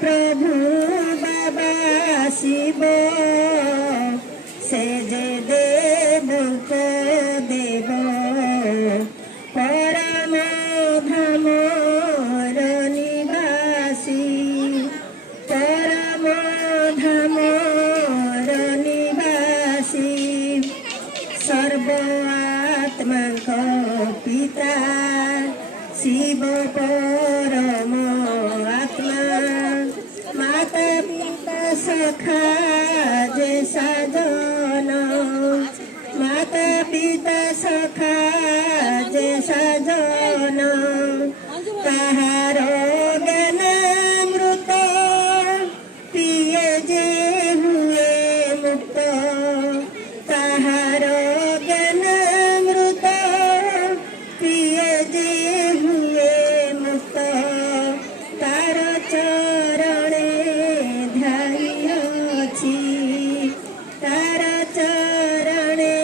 प्रभु बाबा शिव से जे देव को देव परम धामर निवासी परम धामर निवासी सर्व आत्मा को पिता शिव परम आत्मा माता पिता सखा जे साजन माता पिता सखा जे साजन ताहार ज्ञानामृत पिए जे हुए मुक्त ताहार ज्ञानामृत पिए जे हुए मुक्त तार चरणे ध्याइअछि तार चरणे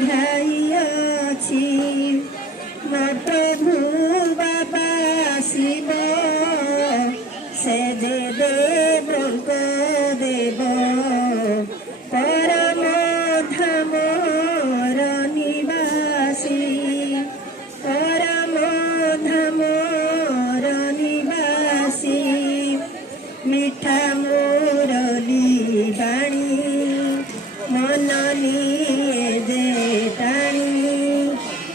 ध्याइअछि मो प्रभु बाबा शिव से जे देव को देव परम धामर निवासी परम धामर निवासी मिठा मुरली बाणी मन निये जे टाणी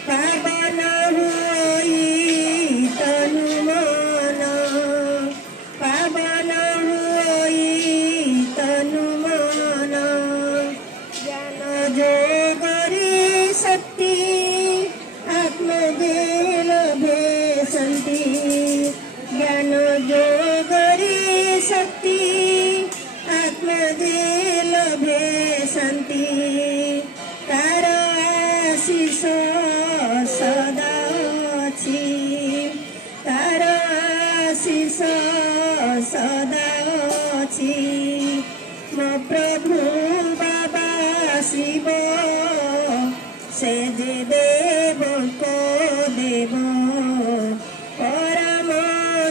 पावन हुई तनु मन पावन हुई तनु मन ज्ञान जोगरी शक्ति आत्मदेव भेसन्ति ज्ञान जोगरी शक्ति आत्मदेव भेसन्ति तार आशिष सदा अछि तार आशिष सदा अछि मो प्रभु बाबा शिव से जे देव को देव परम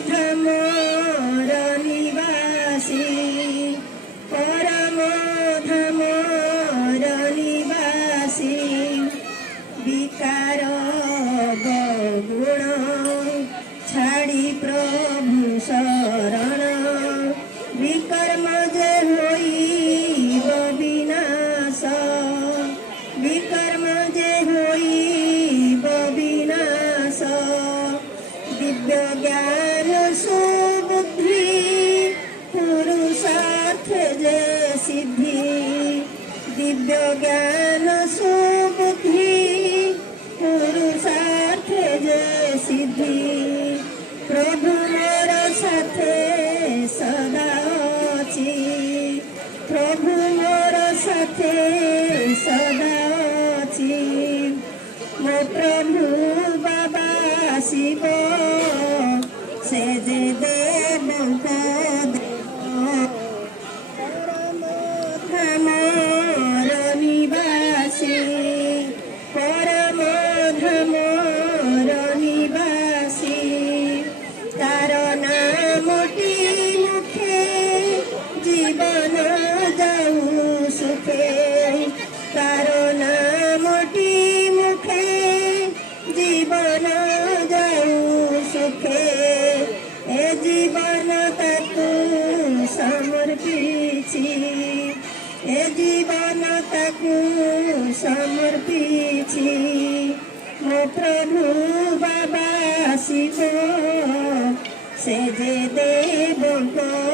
धामर निवासी परम धामर निवासी विकार गुण छाड़ी प्रभु शरण विकर्म जे होई विनाश विकर्म जे होई विनाश दिव्य ज्ञान सुबुद्धि पुरुषार्थ जे सिद्धि दिव्य ज्ञान सुबुद्धि पुरुषार्थ जे सिद्धि प्रभु मोर साथे सदा अछि प्रभु मोर साथे सदा अछि मो प्रभु बाबा शिव से जे देव को देव परम धामर निवासी परम धामर निवासी तार नामटी मुखे जीवन जाऊ सुखे तार नामटी मुखे जीवन जाऊ सुखे ए जीवन ताकू समर्पिछि ए जीवन ताकू समर्पिछि मो प्रभु बाबा शिव से जे देव को